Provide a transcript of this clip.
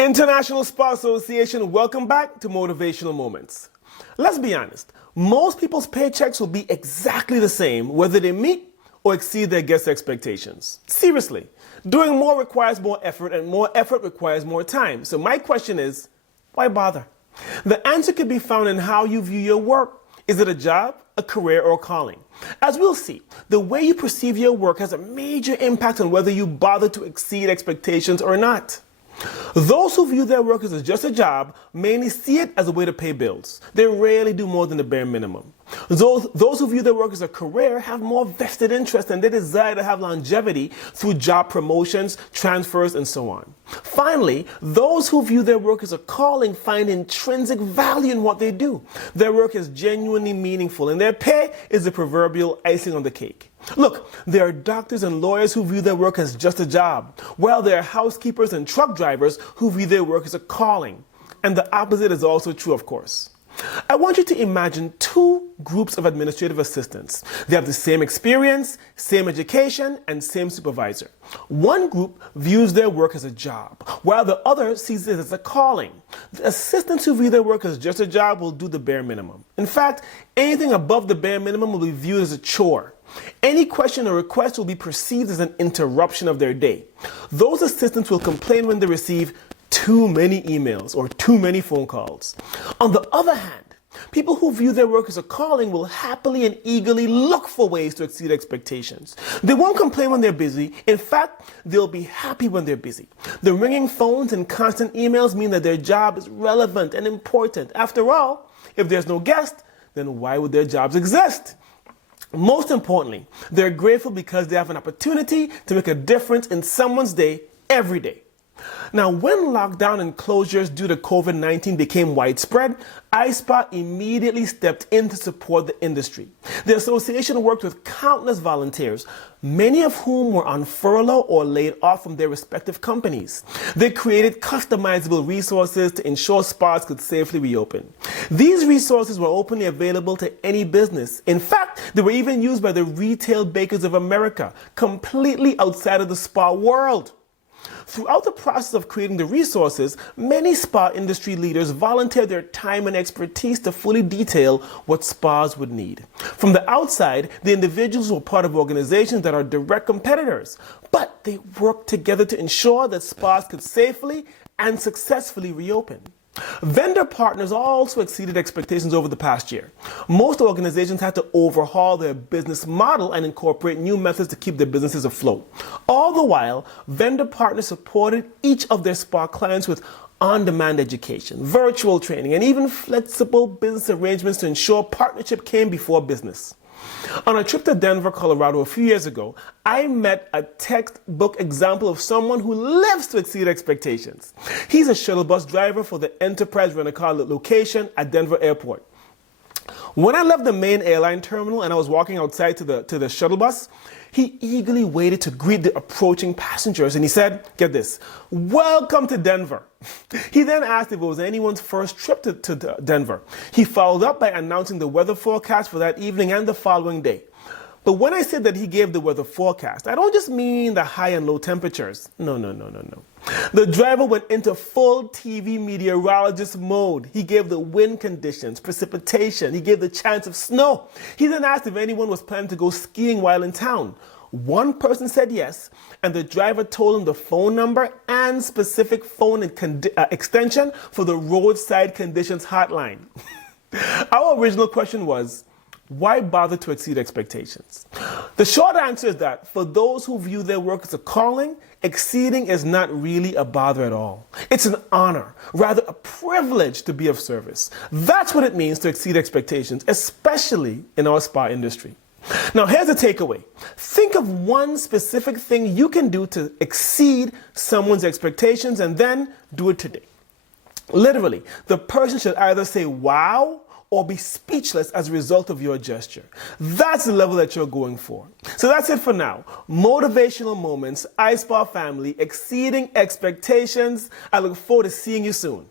International Spa Association, welcome back to Motivational Moments. Let's be honest, most people's paychecks will be exactly the same whether they meet or exceed their guest expectations. Seriously, doing more requires more effort and more effort requires more time. So my question is, why bother? The answer can be found in how you view your work. Is it a job, a career, or a calling? As we'll see, the way you perceive your work has a major impact on whether you bother to exceed expectations or not. Those who view their work as just a job mainly see it as a way to pay bills. They rarely do more than the bare minimum. Those who view their work as a career have more vested interest and they desire to have longevity through job promotions, transfers, and so on. Finally, those who view their work as a calling find intrinsic value in what they do. Their work is genuinely meaningful and their pay is the proverbial icing on the cake. Look, there are doctors and lawyers who view their work as just a job, while there are housekeepers and truck drivers who view their work as a calling. And the opposite is also true, of course. I want you to imagine two groups of administrative assistants. They have the same experience, same education, and same supervisor. One group views their work as a job, while the other sees it as a calling. The assistants who view their work as just a job will do the bare minimum. In fact, anything above the bare minimum will be viewed as a chore. Any question or request will be perceived as an interruption of their day. Those assistants will complain when they receive too many emails or too many phone calls. On the other hand, people who view their work as a calling will happily and eagerly look for ways to exceed expectations. They won't complain when they're busy. In fact, they'll be happy when they're busy. The ringing phones and constant emails mean that their job is relevant and important. After all, if there's no guest, then why would their jobs exist? Most importantly, they're grateful because they have an opportunity to make a difference in someone's day every day. Now, when lockdown and closures due to COVID-19 became widespread, iSpa immediately stepped in to support the industry. The association worked with countless volunteers, many of whom were on furlough or laid off from their respective companies. They created customizable resources to ensure spas could safely reopen. These resources were openly available to any business. In fact, they were even used by the Retail Bakers of America, completely outside of the spa world. Throughout the process of creating the resources, many spa industry leaders volunteered their time and expertise to fully detail what spas would need. From the outside, the individuals were part of organizations that are direct competitors, but they worked together to ensure that spas could safely and successfully reopen. Vendor partners also exceeded expectations over the past year. Most organizations had to overhaul their business model and incorporate new methods to keep their businesses afloat. All the while, vendor partners supported each of their spa clients with on-demand education, virtual training, and even flexible business arrangements to ensure partnership came before business. On a trip to Denver, Colorado a few years ago, I met a textbook example of someone who lives to exceed expectations. He's a shuttle bus driver for the Enterprise Rent-A-Car location at Denver Airport. When I left the main airline terminal and I was walking outside to the shuttle bus, he eagerly waited to greet the approaching passengers and he said, get this, "Welcome to Denver." He then asked if it was anyone's first trip to Denver. He followed up by announcing the weather forecast for that evening and the following day. But when I said that he gave the weather forecast, I don't just mean the high and low temperatures. No. The driver went into full TV meteorologist mode. He gave the wind conditions, precipitation. He gave the chance of snow. He then asked if anyone was planning to go skiing while in town. One person said yes, and the driver told him the phone number and specific phone extension for the roadside conditions hotline. Our original question was, why bother to exceed expectations? The short answer is that for those who view their work as a calling, exceeding is not really a bother at all. It's an honor, rather a privilege to be of service. That's what it means to exceed expectations, especially in our spa industry. Now, here's the takeaway. Think of one specific thing you can do to exceed someone's expectations and then do it today. Literally, the person should either say, wow, or be speechless as a result of your gesture. That's the level that you're going for. So that's it for now. Motivational moments, iSpa family, exceeding expectations. I look forward to seeing you soon.